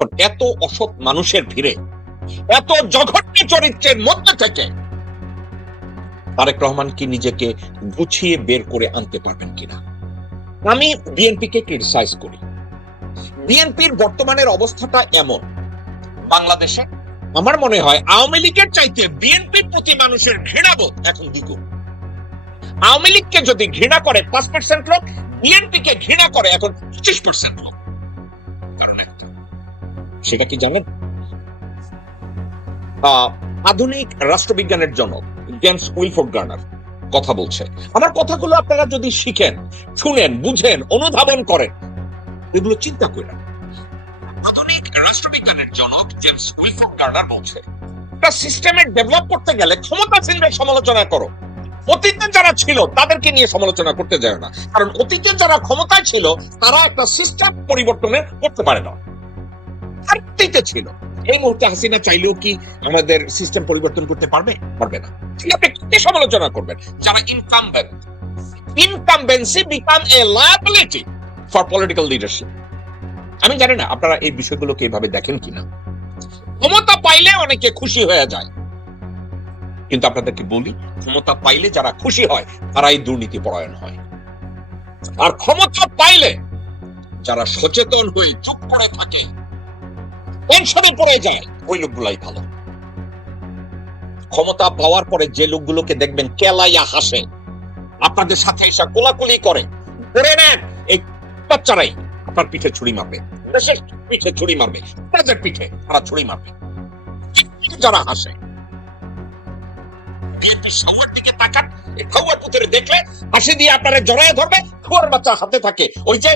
এত অসৎ মানুষের ভিড়ে, এত জঘন্য চরিত্রের মধ্যে থেকে তারেক রহমান কি নিজেকে গুছিয়ে বের করে আনতে পারবেন কিনা? আমি বিএনপিকে ক্রিটিসাইজ করি। বিএনপির বর্তমানের অবস্থাটা এমন, বাংলাদেশে আমার মনে হয় আওয়ামী লীগের চাইতে বিএনপির প্রতি মানুষের ঘৃণাবোধ এখন দ্বিগুণ। আওয়ামী লীগকে যদি ঘৃণা করে 5% লোক, বিএনপিকে ঘৃণা করে এখন 25% লোক। সেটা কি জানেন? আধুনিক রাষ্ট্রবিজ্ঞানের জনক জেমস উইলফোর্ড গার্নার কথা বলছে। আমার কথাগুলো আপনারা যদি শিখেন, শুনেন, বুঝেন, অনুধাবন করেন, এগুলো চিন্তা করেন। আধুনিক রাষ্ট্রবিজ্ঞানের জনক জেমস উইলফোর্ড গার্নার বলছে, একটা সিস্টেমের ডেভেলপ করতে গেলে ক্ষমতাসীনদের সমালোচনা করো, অতীতে যারা ছিল তাদেরকে নিয়ে সমালোচনা করতে যায় না। কারণ অতীতে যারা ক্ষমতায় ছিল তারা একটা সিস্টেম পরিবর্তনের করতে পারে না, অতীতে ছিল। এই মুহূর্তে হাসিনা চাইলেও কি আমাদের সিস্টেম পরিবর্তন করতে পারবে? পারবে না। আপনি কি সমালোচনা করবেন? যারা incumbent, incumbency become a liability for political leadership. আমি জানি না আপনারা এই বিষয়গুলোকে এইভাবে দেখেন কিনা। ক্ষমতা পাইলে অনেকে খুশি হয়ে যায়, কিন্তু আপনাদেরকে বলি, ক্ষমতা পাইলে যারা খুশি হয় তারাই দুর্নীতি পরায়ণ হয়। আর ক্ষমতা পাইলে যারা সচেতন হয়ে চুপ করে থাকে, টেনশনে পড়ে যায়, ওই লোকগুলাই ভালো। ক্ষমতা পাওয়ার পরে যে লোকগুলোকে দেখবেন কেলাইয়া হাসে, আপনাদের সাথে এসে কোলাকুলি করে, ধরে নেন, এই বাচ্চারাই আপনার পিঠে ছুরি মারবে, দেশের পিঠে ছুরি মারবে, তাদের পিঠে তারা ছুরি মারবে। যারা হাসে, সবার দিকে তাকান, খাওয়ার পুতুরে দেখলে হাসি দিয়ে আপনারা জড়ায় ধরবে। খাওয়ার বাচ্চা হাতে থাকে ওই যে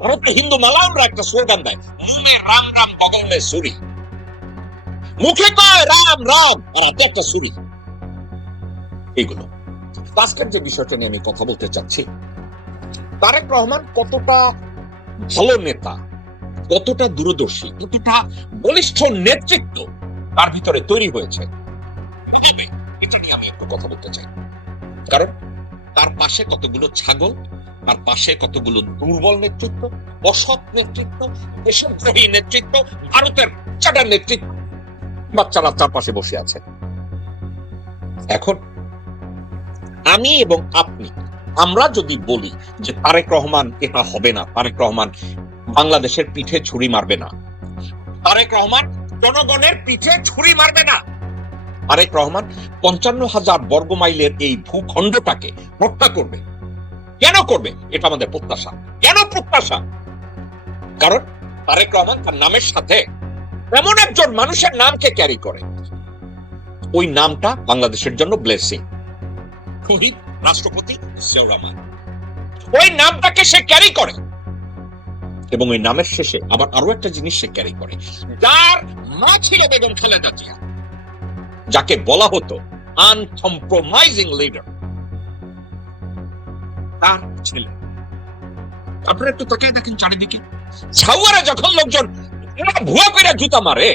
ভারতীয় হিন্দু মালাউনরা একটা স্লোগান দেয়, মুখে রাম রাম বগল মে ছুরি, মুখে কয় রাম রাম আর হাতে একটা ছুরি। এইগুলো আজকের যে বিষয়টা নিয়ে আমি কথা বলতে চাচ্ছি, তারেক রহমান কতটা ভালো নেতা, কতটা দূরদর্শী, কতটা বলিষ্ঠ নেতৃত্ব তার ভিতরে তৈরি হয়েছে, এটা নিয়ে আমি একটু কথা বলতে চাই। কারণ তার পাশে কতগুলো ছাগল, তার পাশে কতগুলো দুর্বল নেতৃত্ব, অসৎ নেতৃত্ব, দেশদ্রোহী নেতৃত্ব, ভারতের চাটার নেতৃত্ব, বাচ্চারা তার পাশে বসে আছে। এখন আমি এবং আপনি, আমরা যদি বলি যে তারেক রহমান এটা হবে না, তারেক রহমান বাংলাদেশের পিঠে ছুরি মারবে না, তারেক রহমান জনগণের পিঠে ছুরি মারবে না, তারেক রহমান 55,000 বর্গ মাইলের এই ভূখণ্ডটাকে রক্ষা করবে, কেন করবে? এটা আমাদের প্রত্যাশা। কেন প্রত্যাশা? কারণ তারেক রহমান তার নামের সাথে এমন একজন মানুষের নামকে ক্যারি করে, ওই নামটা বাংলাদেশের জন্য ব্লেসিং। শহীদ রাষ্ট্রপতি জিয়াউর রহমান, ওই নামটাকে সে ক্যারি করে, এবং ওই নামের শেষে আবার আরো একটা জিনিস সে ক্যারি করে, যার মা ছিল বেগম খালেদা জিয়া, যাকে বলা হতো আনকম্প্রোমাইজিং লিডার, তার ছেলে। আপনারা একটু তাকিয়ে দেখেন চারিদিকে, ছাউয়ারে যখন লোকজন ভুয়া করে জুতা মারে,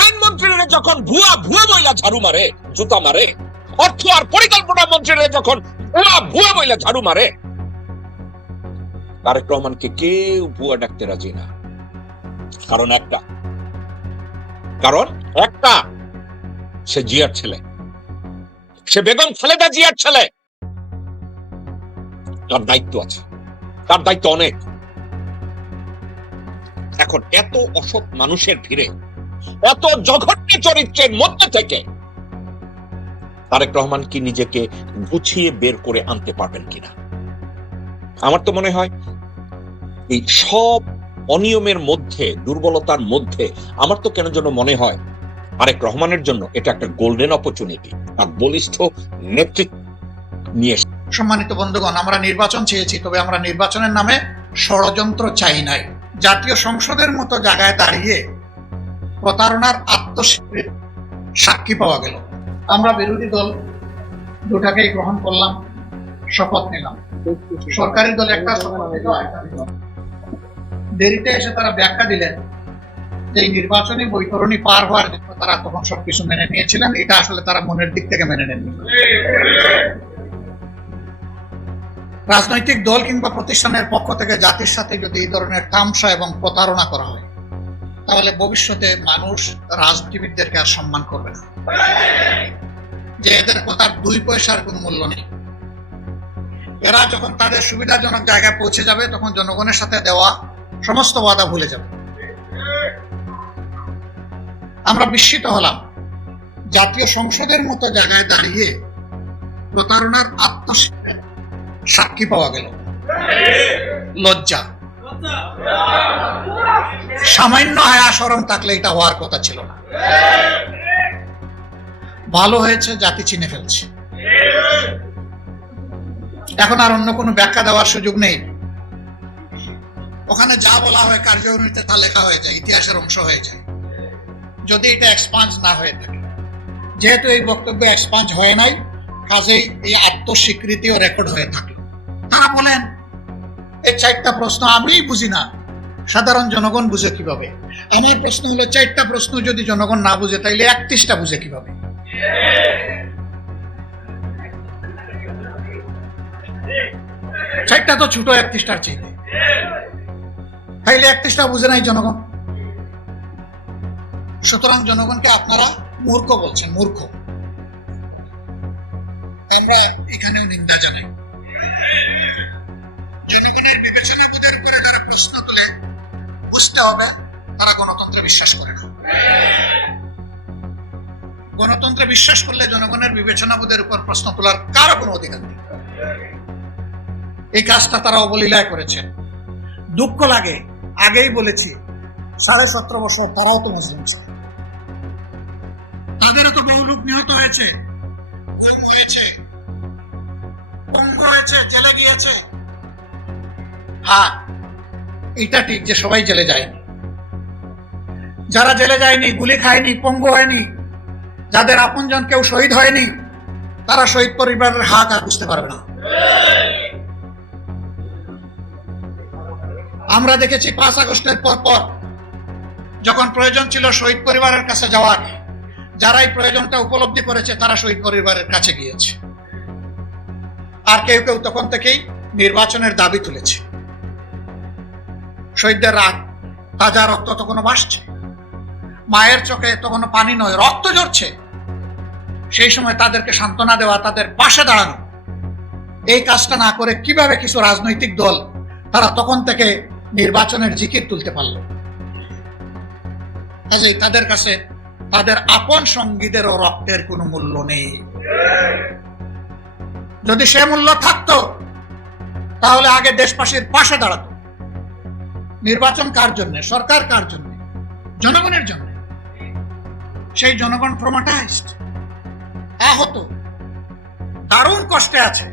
আইনমন্ত্রীরা যখন ভুয়া ভুয়া বইলা ঝাড়ু মারে, জুতা মারে, অর্থ আর পরিকল্পনা মন্ত্রীরা যখন ভুয়া ভুয়া বইলা ঝাড়ু মারে, তারেক রহমানকে কেউ ভুয়া ডাকতে রাজি না। কারণ একটা, সে জিয়ার ছেলে, সে বেগম খালেদা জিয়ার ছেলে, তার দায়িত্ব আছে, তার দায়িত্ব অনেক। এখন এত অসৎ মানুষের ভিড়ে, এত জঘন্য চরিত্রের মধ্যে থেকে তারেক রহমান কি নিজেকে গুছিয়ে বের করে আনতে পারবেন কিনা? আমার তো মনে হয় এই সব অনিয়মের মধ্যে, দুর্বলতার মধ্যে, আমার তো কেন যেন মনে হয় তারেক রহমানের জন্য এটা একটা গোল্ডেন অপরচুনিটি, আর বলিষ্ঠ নেতৃত্ব নিয়ে। সম্মানিত বন্ধুগণ, আমরা নির্বাচন চেয়েছি, তবে আমরা নির্বাচনের নামে ষড়যন্ত্র চাই নাই। জাতীয় সংসদের মতো জায়গায় দাঁড়িয়ে প্রতারণার আত্মস্বীকৃতির সাক্ষী পাওয়া গেল। আমরা বিরোধী দল দুটাকেই গ্রহণ করলাম, শপথ নিলাম। সরকারি দল একটা শপথ নিল, দেরিতে এসে তারা ব্যাখ্যা দিলেন যে এই নির্বাচনী বৈতরণী পার হওয়ার জন্য তারা তখন সবকিছু মেনে নিয়েছিলেন। এটা আসলে তারা মনের দিক থেকে মেনে নেন। রাজনৈতিক দল কিংবা প্রতিষ্ঠানের পক্ষ থেকে জাতির সাথে যদি এই ধরনের তামসা এবং প্রতারণা করা হয়, তাহলে ভবিষ্যতে মানুষ রাজনীতিবিদদেরকে আর সম্মান করবে না, যে এদের কথার 2 পয়সার কোনো মূল্য নেই। এরা যখন তাদের সুবিধাজনক জায়গায় পৌঁছে যাবে তখন জনগণের সাথে দেওয়া সমস্ত ওয়াদা ভুলে যাবে। আমরা বিস্মিত হলাম, জাতীয় সংসদের মতো জায়গায় দাঁড়িয়ে প্রতারণার আত্মস্বীকার সাক্ষী পাওয়া গেল। লজ্জা, সামান্য হায়া শরম থাকলে এটা হওয়ার কথা ছিল না। ভালো হয়েছে জাতি চিনে ফেলছে, এখন আর অন্য কোনো ব্যাখ্যা দেওয়ার সুযোগ নেই। ওখানে যা বলা হয় কার্যকরীতে তা লেখা হয়ে যায়, ইতিহাসের অংশ হয়ে যায়, যদি এটা এক্সপান্স না হয়ে থাকে। যেহেতু এই বক্তব্য এক্সপান্স হয় নাই, কাজেই এই আত্মস্বীকৃতিও রেকর্ড হয়ে থাকে। তারা বলেন এই 4টা প্রশ্ন আমিই বুঝি না, সাধারণ জনগণ বুঝে কিভাবে? আমার প্রশ্ন হলো 4টা প্রশ্ন যদি জনগণ না বুঝে তাইলে 31টা বুঝে কিভাবে? চারটা তো ছোট 31টার চাইতে, তাইলে 31টা বুঝে নাই জনগণ। সুতরাং জনগণকে আপনারা মূর্খ বলছেন, মূর্খ। আমরা এখানেও নিন্দা জানাই। জনগণের বিবেচনা বোধের করে যারা প্রশ্ন তুলে বুঝতে হবে তারা গণতন্ত্রে বিশ্বাস করে না। গণতন্ত্রে বিশ্বাস করলে জনগণের বিবেচনা বোধের উপর প্রশ্ন তোলার কারো কোনো অধিকার নেই। এই কাজটা তারা অবলীলায় করেছে। দুঃখ লাগে, আগেই বলেছি 17.5 বছর তারাও তো মুসলিম ছিল, তাদেরও তো বহু লোক নিহত হয়েছে, গুম হয়েছে, পঙ্গু হয়েছে, জেলে গিয়েছে। হ্যাঁ, এটা ঠিক যে সবাই জেলে যায়নি। যারা জেলে যায়নি, গুলি খায়নি, পঙ্গু হয়নি, যাদের আপনজন কেউ শহীদ হয়নি, তারা শহীদ পরিবারের হাত আর বুঝতে পারবে না। আমরা দেখেছি 5 আগস্টের পর যখন প্রয়োজন ছিল শহীদ পরিবারের কাছে যাওয়ার, যারাই প্রয়োজনটা উপলব্ধি করেছে তারা শহীদ পরিবারের কাছে গিয়েছে। আর কেউ কেউ তখন থেকেই নির্বাচনের দাবি তুলেছে। শহীদদের রাত, তাজা রক্ত তখনও ভাসছে, মায়ের চোখে তখনও পানি নয়, রক্ত ঝরছে। সেই সময় তাদেরকে সান্ত্বনা দেওয়া, তাদের পাশে দাঁড়ানো, এই কাজটা না করে কিভাবে কিছু রাজনৈতিক দল তারা তখন থেকে নির্বাচনের জিকির তুলতে পারল? কাজেই তাদের কাছে তাদের আপন সঙ্গীদেরও রক্তের কোনো মূল্য নেই। যদি সে মূল্য থাকতো তাহলে আগে দেশবাসীর পাশে দাঁড়াতো। নির্বাচন কার জন্য? সরকার কার জন্য? জনগণের জন্য। সেই জনগণ ট্রমাটাইজড, আহত, দারুণ কষ্টে আছে।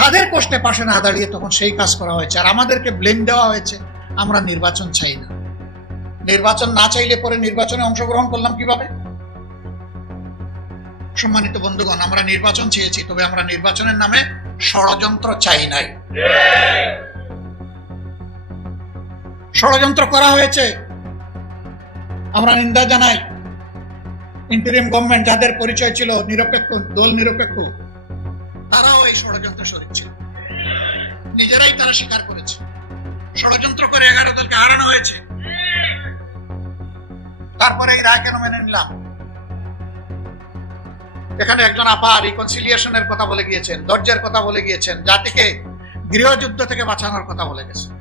তাদের কষ্টে পাশে না দাঁড়িয়ে তখন সেই কাজ করা হয়েছে, আর আমাদেরকে ব্লেম দেওয়া হয়েছে আমরা নির্বাচন চাই না। নির্বাচন না চাইলে পরে নির্বাচনে অংশগ্রহণ করলাম কিভাবে? সম্মানিত বন্ধুগণ, আমরা নির্বাচন চেয়েছি, তবে আমরা নির্বাচনের নামে ষড়যন্ত্র চাই নাই। ষড়যন্ত্র করা হয়েছে, আমরা নিন্দা জানাই। ইন্টারিম গভর্নমেন্ট যাদের পরিচয় ছিল নিরপেক্ষ, দল নিরপেক্ষ, তারাও এই ষড়যন্ত্র শরীক ছিল। নিজেরাই তারা স্বীকার করেছে ষড়যন্ত্র করে 11 দলকে হারানো হয়েছে। তারপরে এই রায় কেন মেনে নিলাম? এখানে একজন আপা রিকনসিলিয়েশনের কথা বলে গিয়েছেন, ধৈর্যের কথা বলে গিয়েছেন, জাতিকে গৃহযুদ্ধ থেকে বাঁচানোর কথা বলে গেছেন।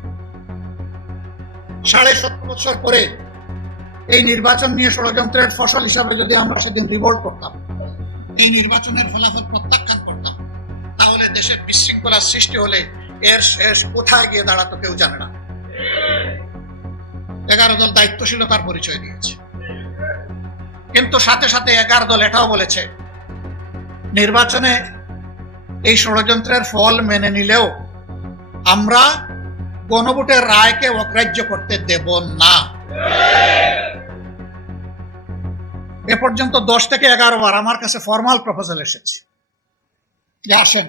70.5 বছর পরে এই নির্বাচন নিয়ে ষড়যন্ত্রের ফসল হিসাবে যদি আমরা সেদিন রিভোল্ট করতাম, এই নির্বাচনের ফলাফল প্রত্যাখ্যান করতাম, তাহলে দেশের বিশৃঙ্খলার সৃষ্টি হলে এর শেষ কোথায় গিয়ে দাঁড়াতো কেউ জানে না। 11 দল দায়িত্বশীলতার পরিচয় দিয়েছে, কিন্তু সাথে সাথে 11 দল এটাও বলেছে নির্বাচনে এই ষড়যন্ত্রের ফল মেনে নিলেও আমরা গণভোটের রায়কে অগ্রাহ্য করতে দেব না। এ পর্যন্ত 10 থেকে 11 বার আমার কাছে ফর্মাল প্রপোজাল এসেছে যে আসেন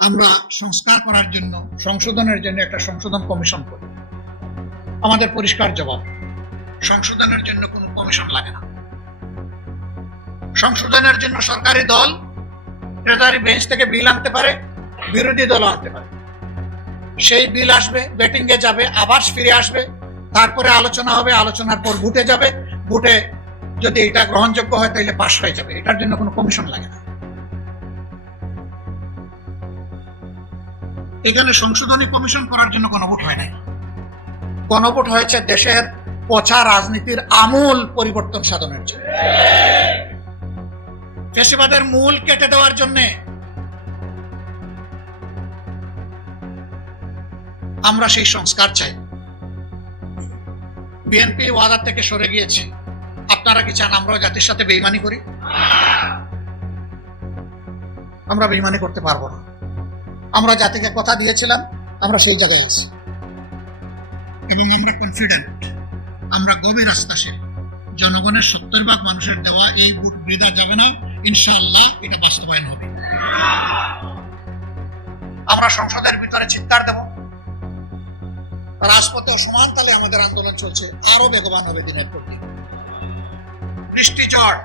আমরা সংস্কার করার জন্য, সংশোধনের জন্য একটা সংশোধন কমিশন করি। আমাদের পরিষ্কার জবাব, সংশোধনের জন্য কোনো কমিশন লাগে না। সংশোধনের জন্য সরকারি দল ট্রেজারি বেঞ্চ থেকে বিল আনতে পারে, বিরোধী দল আনতে পারে। সেই বিল আসবে, ব্যাটিং এ যাবে, আবার ফিরে আসবে, তারপরে আলোচনা হবে, আলোচনার পর ভোটে যাবে, ভোটে যদি এটা গ্রহণযোগ্য হয় তাহলে পাশ হয়ে যাবে। এটার জন্য কোনো কমিশন লাগে না। এখানে সংশোধনী কমিশন করার জন্য গণভোট হয় নাই। গণভোট হয়েছে দেশের পচা রাজনীতির আমূল পরিবর্তন সাধনের জন্য, ফ্যাসিবাদের মূল কেটে দেওয়ার জন্য। আমরা সেই সংস্কার চাই। বিএনপি ওয়াদা থেকে সরে গিয়েছে। আপনারা কি চান আমরাও জাতির সাথে বেইমানি করি? আমরা বেইমানি করতে পারবো না। আমরা জাতিকে কথা দিয়েছিলাম, আমরা সেই জায়গায় আছি এবং আমরা কনফিডেন্ট, আমরা গভীর আস্থাশীল। জনগণের 70% মানুষের দেওয়া এই ভোট বৃথা যাবে না, ইনশাআল্লাহ এটা বাস্তবায়ন হবে। আমরা সংসদের ভিতরে চিৎকার দেব, রাজপথে সমান তালে আমাদের আন্দোলন চলছে, আরো বেগবান হবে দিনের পর দিন। বৃষ্টি ঝড়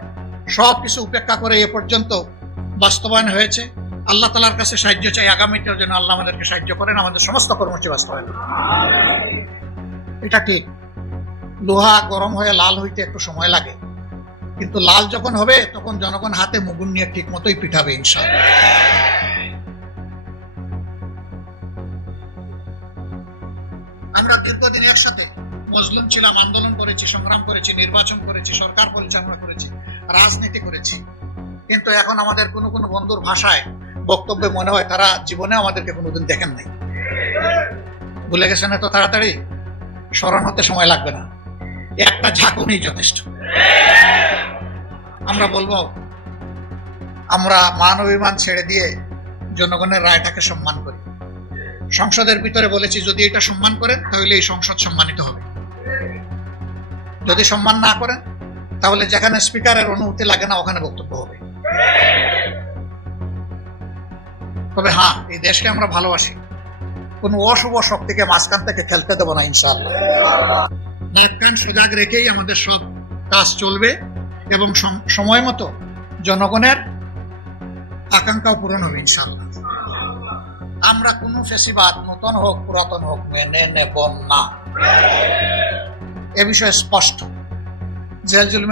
সবকিছু উপেক্ষা করে এ পর্যন্ত বাস্তবায়ন হয়েছে। আল্লাহ তাআলার কাছে সাহায্য চাই, আগামীতেও যেন আল্লাহ আমাদেরকে সাহায্য করেন, আমাদের সমস্ত কর্মসূচি বাস্তবায়ন। এটা ঠিক, লোহা গরম হয়ে লাল হইতে একটু সময় লাগে, কিন্তু লাল যখন হবে তখন জনগণ হাতে মুগুন নিয়ে ঠিক মতোই পিঠাবে ইনশাআল্লাহ। আমরা দীর্ঘদিন একসাথে মজলুম ছিলাম, আন্দোলন করেছি, সংগ্রাম করেছি, নির্বাচন করেছি, সরকার পরিচালনা করেছি, রাজনীতি করেছি, কিন্তু এখন আমাদের কোনো কোনো বন্ধুর ভাষায় বক্তব্যে মনে হয় তারা জীবনে আমাদেরকে কোনোদিন দেখেন নাই। ভুলে গেছেন এত তাড়াতাড়ি? স্মরণ হতে সময় লাগবে না, একটা ঝাঁকুনি যথেষ্ট। আমরা বলবো আমরা মান অভিমান ছেড়ে দিয়ে জনগণের রায়টাকে সম্মান করি। সংসদের ভিতরে বলেছি যদি এটা সম্মান করেন তাহলে এই সংসদ সম্মানিত হবে, যদি সম্মান না করেন তাহলে যেখানে স্পিকারের অনুমতি লাগে না ওখানে বক্তব্য হবে। তবে হ্যাঁ, এই দেশকে আমরা ভালোবাসি, কোন অশুভ শক্তিকে মাঝখান থেকে খেলতে দেবো না ইনশাআল্লাহ। সুযোগ রেখেই আমাদের সব কাজ চলবে এবং সময় মতো জনগণের আকাঙ্ক্ষা পূরণ হবে ইনশাআল্লাহ। আমরা কোন ফ্যাসিবাদ নতুন হোক পুরাতন হোক মেনে নেব না, এ বিষয়ে স্পষ্ট। জেল জুলুম